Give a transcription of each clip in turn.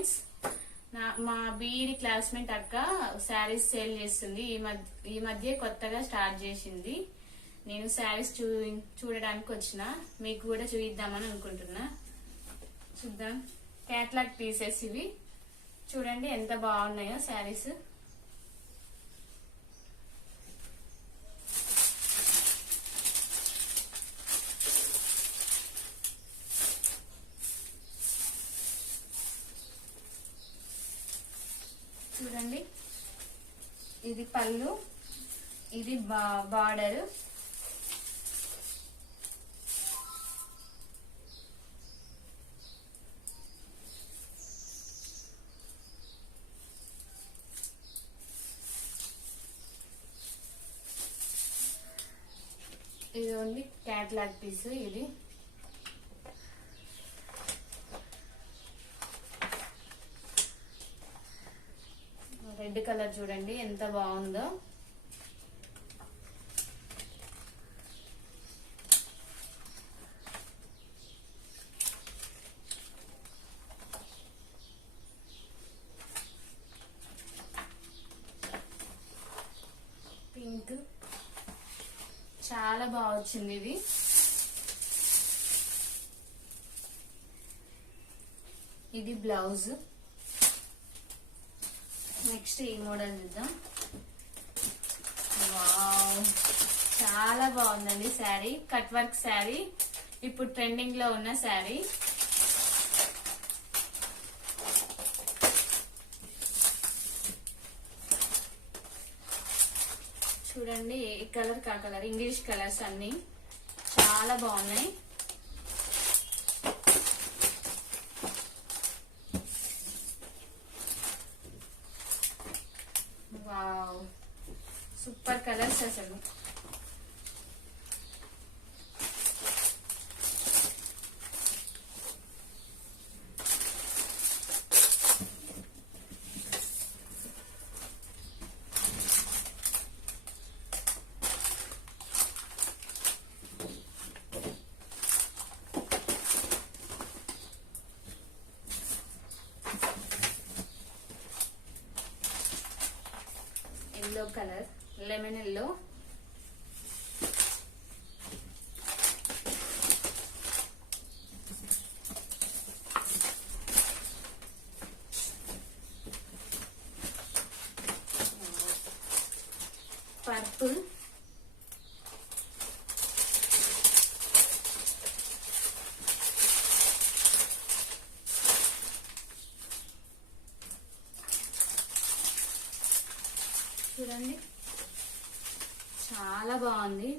Friends నా మా BEd classmate అక్క శారీస్ సేల్ చేస్తుంది. ఈ మధ్య ఈ మధ్య కొత్తగా స్టార్ట్ చేసింది. నేను శారీస్ చూ చూడడానికి వచ్చిన. మీకు కూడా చూపిద్దామని అనుకుంటున్నా. చూద్దాం. క్యాట్లాగ్ పీసెస్ ఇవి. చూడండి ఎంత బాగున్నాయో శారీస్ చూడండి ఇది పళ్ళు. ఇది బార్డర్. ఇది ఓన్లీ క్యాట్లాగ్ పీస్ ఇది. రెడ్ కలర్ చూడండి ఎంత బాగుందో. పింక్. చాలా బాగా వచ్చింది ఇది. ఇది బ్లౌజ్. నెక్స్ట్ ఈ మోడల్ చూద్దాం. వావ్ చాలా బాగుందండి శారీ. Cut work sari. ఇప్పుడు ట్రెండింగ్లో ఉన్న శారీ. చూడండి ఏ కలర్ కా కలర్ ఇంగ్లీష్ కలర్స్ అన్ని. చాలా బాగున్నాయి. సూపర్ కలర్స్ అసలు yellow colour lemon yellow purple చూడండి. చాలా బాగుంది.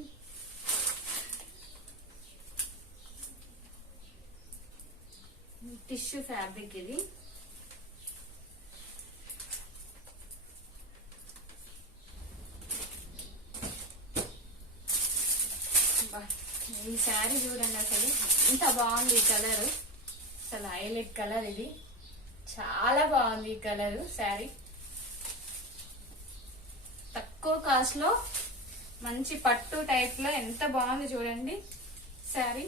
టిష్యూ ఫ్యాబ్రిక్ ఇది. ఈ శారీ చూడండి అసలు. ఇంత బాగుంది ఈ కలర్. అసలు హైలైట్ కలర్ ఇది. చాలా బాగుంది ఈ కలర్ శారీ. తక్కువ కాస్ట్లో మంచి పట్టు టైప్లో ఎంత బాగుంది చూడండి. శారీ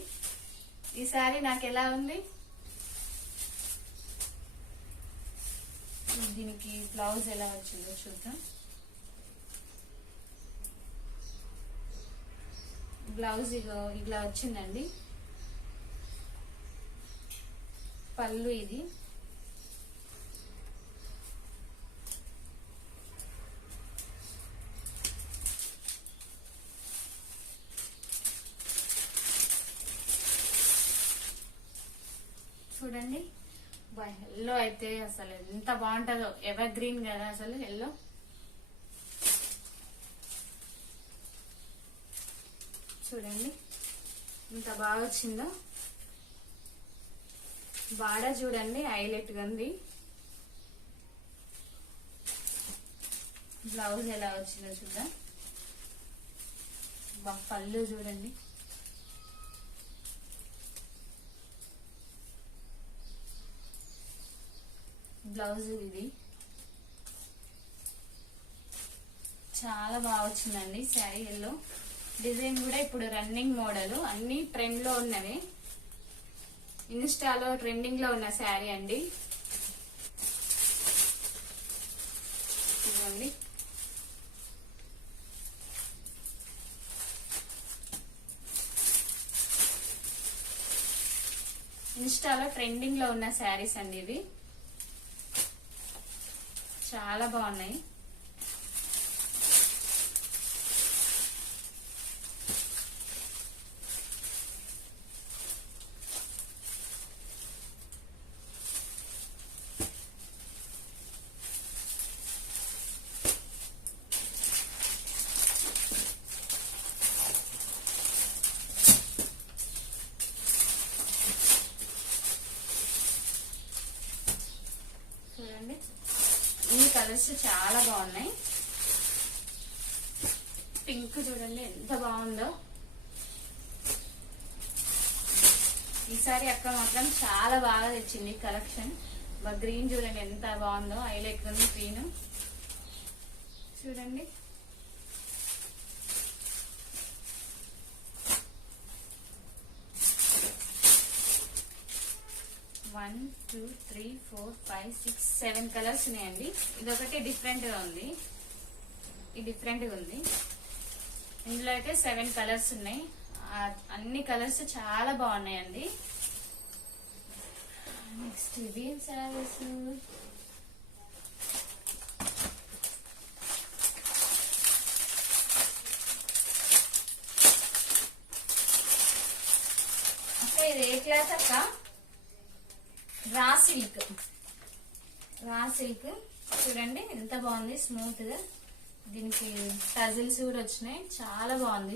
ఈ శారీ నాకు ఎలా ఉంది? దీనికి బ్లౌజ్ ఎలా వచ్చిందో చూద్దాం. బ్లౌజ్ ఇగో ఇలా వచ్చిందండి. పళ్ళు ఇది. చూడండి. ఎల్లో అయితే అసలు ఎంత బాగుంటుందో. ఎవర్ గ్రీన్ కదా అసలు ఎల్లో చూడండి. ఎంత బాగా వచ్చిందో. బాడ చూడండి హైలైట్ ఉంది బ్లౌజ్ ఎలా వచ్చిందో చూద్దాం. పళ్ళు చూడండి. బ్లౌజ్ ఇది. చాలా బాగా వచ్చిందండి శారీ ఎల్లో. డిజైన్ కూడా ఇప్పుడు రన్నింగ్ మోడల్ అన్ని ట్రెండ్లో ఉన్నవి. ఇన్స్టాలో ట్రెండింగ్లో ఉన్న శారీ అండి. చూడండి ఇన్స్టాలో ట్రెండింగ్లో ఉన్న శారీస్ అండి ఇవి. చాలా బాగున్నాయి. కలర్స్ చాలా బాగున్నాయి. పింక్ చూడండి ఎంత బాగుందో. ఈసారి అక్క మాత్రం చాలా బాగా తెచ్చింది కలెక్షన్. గ్రీన్ చూడండి ఎంత బాగుందో. హైలైట్ ఉంది గ్రీన్ చూడండి. One two three four five six seven colours ఉన్నాయండి. ఇదొకటి డిఫరెంట్గా ఉంది. ఇది డిఫరెంట్గా ఉంది. ఇందులో అయితే సెవెన్ కలర్స్ ఉన్నాయి. అన్ని కలర్స్ చాలా బాగున్నాయండి. నెక్స్ట్ ఇవి సారీస్? అక్క ఇది ఏ క్లాస్ అక్క? రా సిల్క్ రా సిల్క్ చూడండి ఎంత బాగుంది స్మూత్గా దీనికి టజిల్స్ కూడా వచ్చినాయి. చాలా బాగుంది.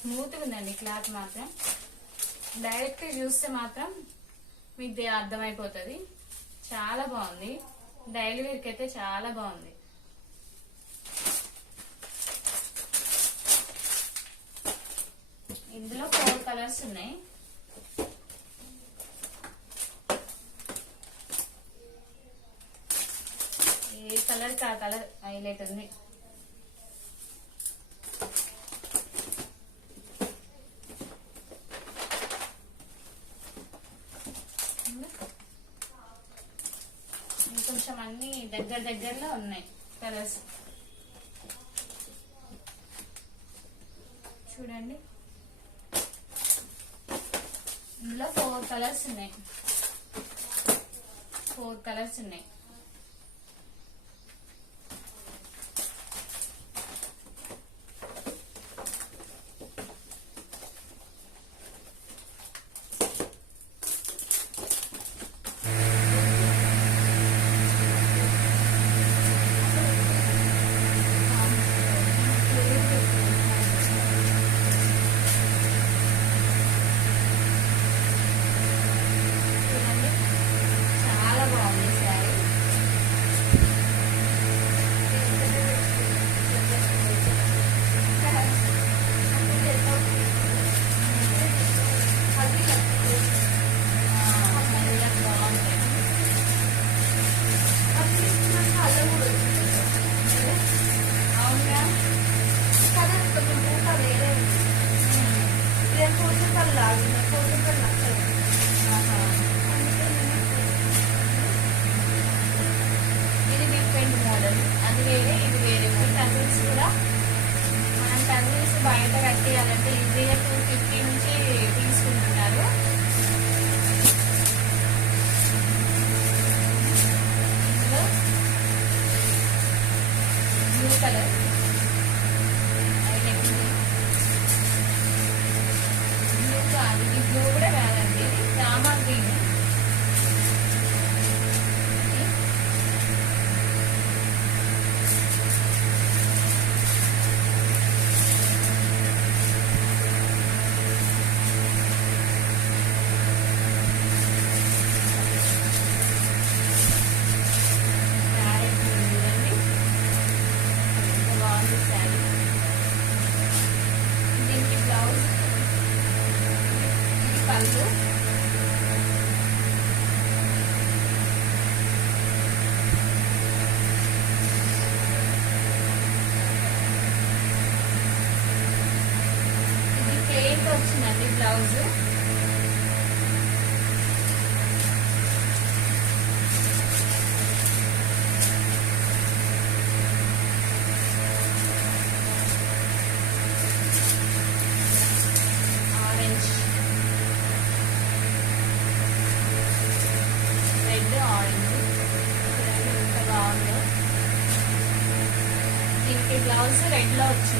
స్మూత్ ఉందండి క్లాత్ మాత్రం. డైరెక్ట్ చూస్తే మాత్రం మీకు అర్థమైపోతుంది. చాలా బాగుంది. డైలీ వేర్కి అయితే చాలా బాగుంది. ఇందులో ఫోర్ కలర్స్ ఉన్నాయి. ఏ కలర్ ఆ కలర్ హైలైట్ ఉంది ఇంకొంచెం అన్ని దగ్గర దగ్గరలో ఉన్నాయి కలర్స్. చూడండి. ఇందులో ఫోర్ కలర్స్ ఉన్నాయి. ఫోర్ కలర్స్ ఉన్నాయి చూడండి చాలా బాగుంది శారీ అవునా కదా కొంచెం పూట వేరే ఇదే పూటలు లాగింది పూటలు నచ్చదు ఇది డిఫరెంట్ మోడల్ అది వేరే ఇది వేరే. టజిల్స్ కూడా మనం టజిల్స్ బయట కట్టేయాలంటే ఈజీగా టూ ఫిఫ్టీ నుంచి బ్లౌజు. బ్లౌజ్ రెడ్లో వచ్చింది.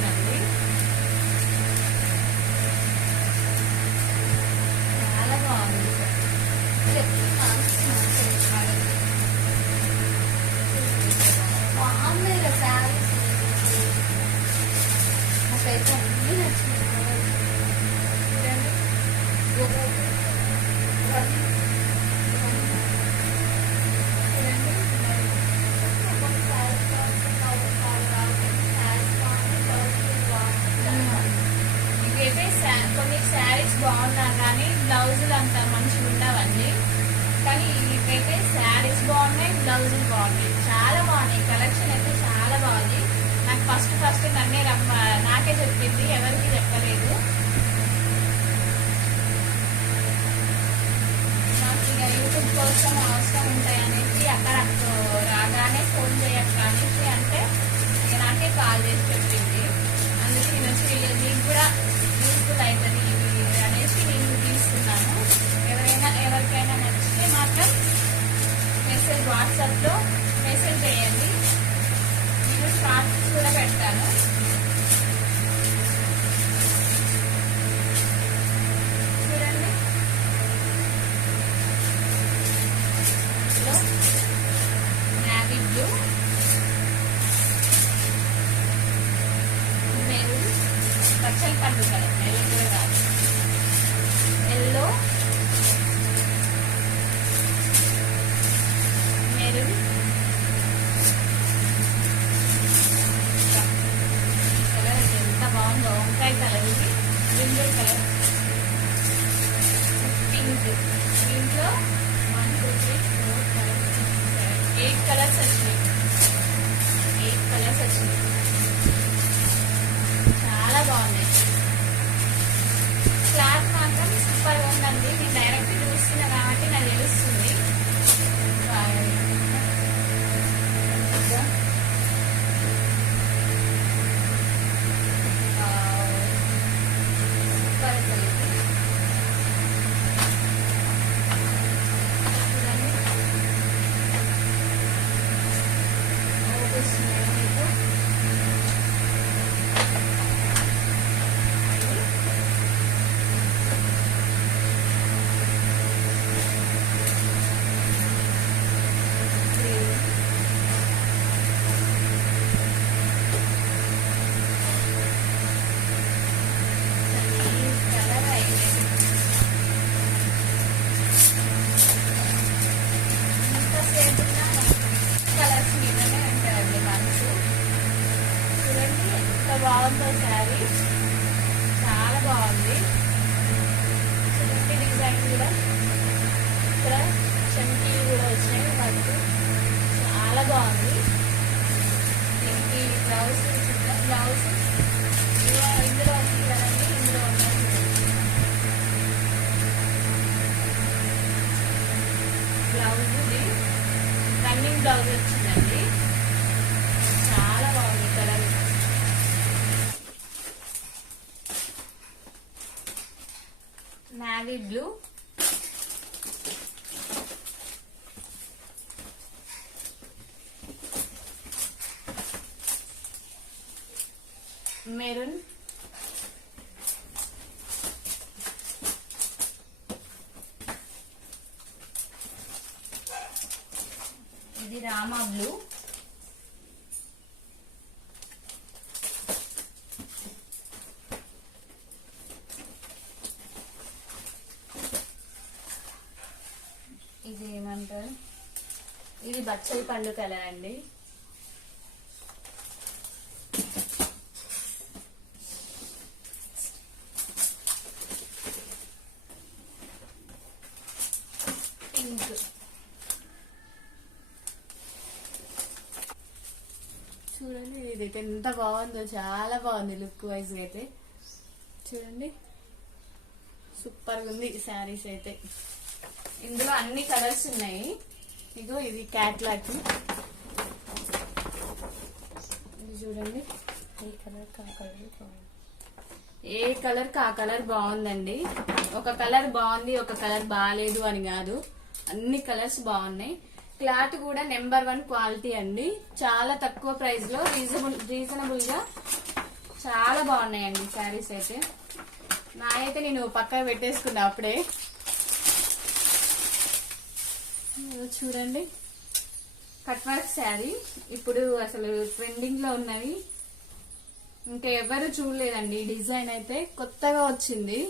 బాగున్నాయి బ్లౌజులు బాగున్నాయి. చాలా బాగున్నాయి. కలెక్షన్ అయితే చాలా బాగుంది. నాకు ఫస్ట్ ఫస్ట్ నన్నే రమ్మ నాకే చెప్పింది. ఎవరికి చెప్పలేదు. నాకు ఇక యూట్యూబ్ కోసం అవసరం ఉంటాయి అనేసి అక్కడ రాగానే ఫోన్ చేయక్క అనేసి అంటే ఇక నాకే కాల్ చేసి చెప్పింది. అందుకే నేను వచ్చి కూడా యూస్ఫుల్ అవుతుంది ఇది అనేసి నేను తీసుకున్నాను ఎవరైనా ఎవరికైనా నచ్చితే మాత్రం మెసేజ్ వాట్సాప్లో మెసేజ్ చేయండి. నేను షార్ట్స్ కూడా పెడతాను చూడండి ఇందులో నావీ బ్లూ మెరూన్ పచ్చని పండు కలర్ మెరూన్ కూడా కాదు ఎల్లో మెరూన్ కలర్ ఎంత బాగుందో వంకాయ కలర్ ఇది బ్రింజల్ కలర్ పింక్ దీంట్లో one two three four five six seven eight colours వచ్చినాయి ఎయిట్ కలర్స్ వచ్చినాయి చాలా బాగున్నాయి క్లాత్ మాత్రం సూపర్గా ఉందండి నేను డైరెక్ట్ చూస్తున్నా కాబట్టి నాకు తెలుస్తుంది సూపర్ అసలు ఇది. చూడండి కనిపిస్తున్నాయా మీకు గ్రీన్ ఈ కలర్ హైలైట్ ఎంతసేపు ఉన్నా కలర్స్ మీదనే ఉంటాయండి మనసు చూడండి ఎంత బాగుందో శారీ చాలా బాగుంది చూడండి డిజైన్ కూడా ఇక్కడ చంకీ కూడా వచ్చినాయి వాటికి చాలా బాగుంది. దీనికి బ్లౌజ్ బ్లౌజ్ ఇందులో ఉంది కదండి ఇందులో ఉన్నాయి బ్లౌజ్ ఇది. రన్నింగ్ బ్లౌజ్ వచ్చిందండి. చాలా బాగుంది కలర్. Navy blue. మెరూన్. ఇది రామా బ్లూ. ఇది ఏమంటారు? ఇది బచ్చలి పండు కలర్ అండి పింక్ అయితే ఎంత బాగుందో చాలా బాగుంది లుక్ వైజ్ అయితే. చూడండి. సూపర్ ఉంది శారీస్ అయితే. ఇందులో అన్ని కలర్స్ ఉన్నాయి. ఇగో ఇది క్యాట్లాగ్. ఇది చూడండి. ఏ కలర్ కా కలర్ బాగుంది. ఏ కలర్ కా కలర్ బాగుందండి. ఒక కలర్ బాగుంది ఒక కలర్ బాగాలేదు అని కాదు. అన్ని కలర్స్ బాగున్నాయి. క్లాత్ కూడా నెంబర్ వన్ క్వాలిటీ అండి. చాలా తక్కువ ప్రైస్లో రీజనబుల్ రీజనబుల్గా చాలా బాగున్నాయండి శారీస్ అయితే. నా అయితే నేను పక్కన పెట్టేసుకున్నా అప్పుడే. చూడండి. Cut work sari. ఇప్పుడు అసలు ట్రెండింగ్లో ఉన్నవి. ఇంకా ఎవరు చూడలేదండి డిజైన్ అయితే. కొత్తగా వచ్చింది.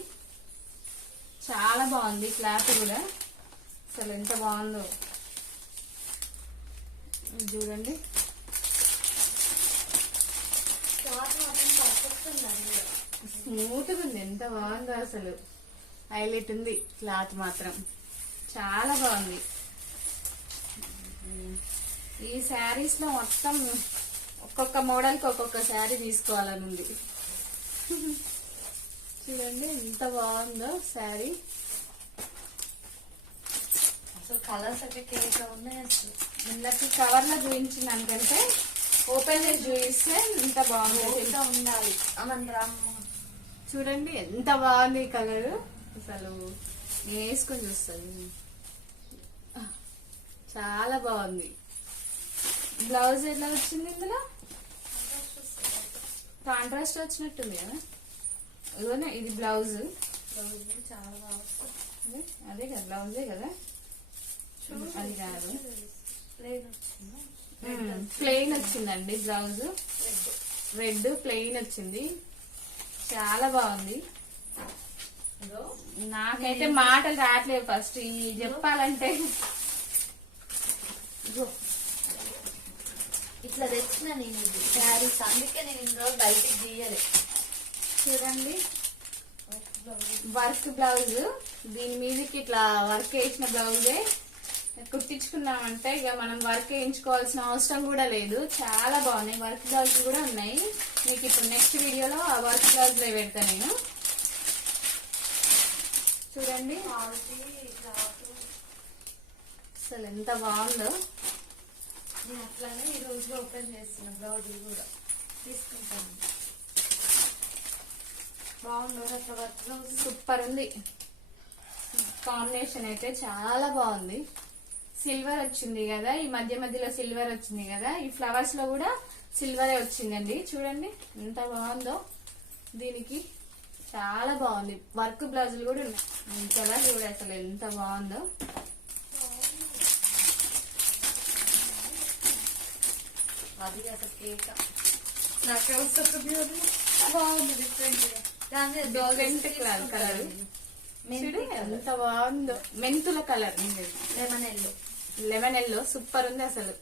చాలా బాగుంది క్లాత్ కూడా. అసలు ఎంత బాగుందో. చూడండి. క్లాత్ మాత్రం పర్ఫెక్ట్ ఉందండి. స్మూత్ ఉంది ఎంత బాగుందో అసలు. హైలైట్ ఉంది క్లాత్ మాత్రం. చాలా బాగుంది. ఈ శారీస్లో మొత్తం ఒక్కొక్క మోడల్కి ఒక్కొక్క శారీ తీసుకోవాలని ఉంది. చూడండి ఎంత బాగుందో శారీ. అసలు కలర్స్ అయితే కేక్ ఉన్నాయి అసలు ఇందాక కవర్లో చూపించిన దానికంటే ఓపెన్ చేసి చూపిస్తే ఇంత బాగుంది. ఇంకా ఉండాలి? చూడండి ఎంత బాగుంది కలర్ అసలు నేను వేసుకొని చూస్తాను. చాలా బాగుంది. బ్లౌజ్ ఎట్లా వచ్చింది ఇందులో? కాంట్రాస్ట్ వచ్చినట్టుంది కదా. ఇదిగోనే ఇది బ్లౌజ్. చాలా బాగా వస్తుంది. అదే కదా బ్లౌజే కదా. అది కాదు. ప్లెయిన్ వచ్చిందండి బ్లౌజ్. రెడ్ ప్లెయిన్ వచ్చింది. చాలా బాగుంది. నాకైతే మాటలు రావట్లేదు ఫస్ట్. ఈ చెప్పాలంటే. ఇట్లా తెచ్చిన నేను ఇది. శారీస్. అందుకే నేను ఇన్ని రోజులు బయటికి తీయలే. చూడండి. Work blouse. దీని మీదకి ఇట్లా వర్క్ వేసిన బ్లౌజే. కుట్టించుకున్నామంటే ఇక మనం వర్క్ వేయించుకోవాల్సిన అవసరం కూడా లేదు. చాలా బాగున్నాయి. వర్క్ బ్లౌజ్ కూడా ఉన్నాయి. మీకు ఇప్పుడు నెక్స్ట్ వీడియోలో ఆ వర్క్ బ్లౌజ్ పెడతా నేను. చూడండి. అసలు ఎంత బాగుందో. నేను అట్లానే ఈ రోజు ఓపెన్ చేస్తున్నా బ్లౌజ్ కూడా తీసుకుంటాను. బాగుంది అట్లా వర్క్ బ్లౌజ్ సూపర్ ఉంది. కాంబినేషన్ అయితే చాలా బాగుంది. సిల్వర్ వచ్చింది కదా ఈ మధ్య మధ్యలో సిల్వర్ వచ్చింది కదా ఈ ఫ్లవర్స్లో కూడా సిల్వరే వచ్చిందండి. చూడండి ఎంత బాగుందో. దీనికి చాలా బాగుంది. వర్క్ బ్లౌజులు కూడా ఉన్నాయి. కలర్ కూడా అసలు ఎంత బాగుందో. అది అసలు కేక్. నాకే. బాగుంది డిఫరెంట్ దాని colour. చూడు ఎంత బాగుందో. మెంతుల colour. Lemon yellow. Lemon yellow super ఉంది అసలు.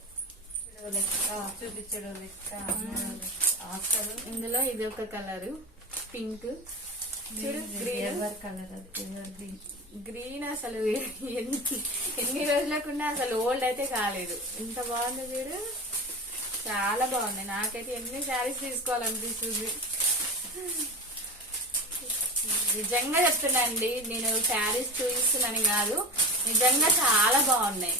లెక్క అసలు ఇందులో ఇది ఒక కలర్ పింక్. చూడు గ్రీన్. కలర్ గ్రీన్ గ్రీన్ అసలు ఎన్ని ఎన్ని అసలు ఓల్డ్ అయితే కాలేదు. ఎంత బాగుంది చూడు. చాలా బాగుంది. నాకైతే ఎన్ని శారీస్ తీసుకోవాలనిపిస్తుంది. నిజంగా చెప్తున్నానండి నేను శారీస్ చూపిస్తున్నాను కాదు నిజంగా చాలా బాగున్నాయి.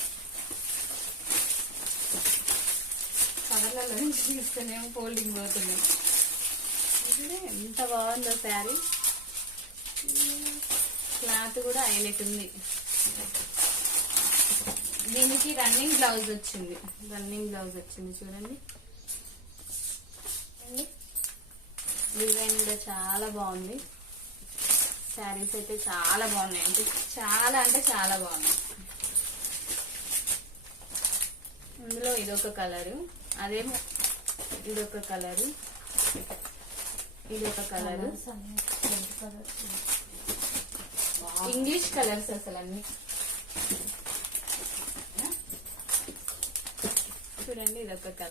కలర్లలో నుంచి చూస్తేనేమో ఫోల్డింగ్ పోతున్నాయి ఎంత బాగుందో శారీ. క్లాత్ కూడా హైలైట్ ఉంది. దీనికి రన్నింగ్ బ్లౌజ్ వచ్చింది. రన్నింగ్ బ్లౌజ్ వచ్చింది చూడండి. డిజైన్ కూడా చాలా బాగుంది. శారీస్ అయితే చాలా బాగున్నాయి. అంటే చాలా అంటే చాలా బాగున్నాయి. ఇందులో ఇదొక కలరు అదేమో. ఇదొక కలరు. ఇదొక కలరు. ఇంగ్లీష్ కలర్స్ అసలు అన్ని చూడండి ఇదొక కలర్.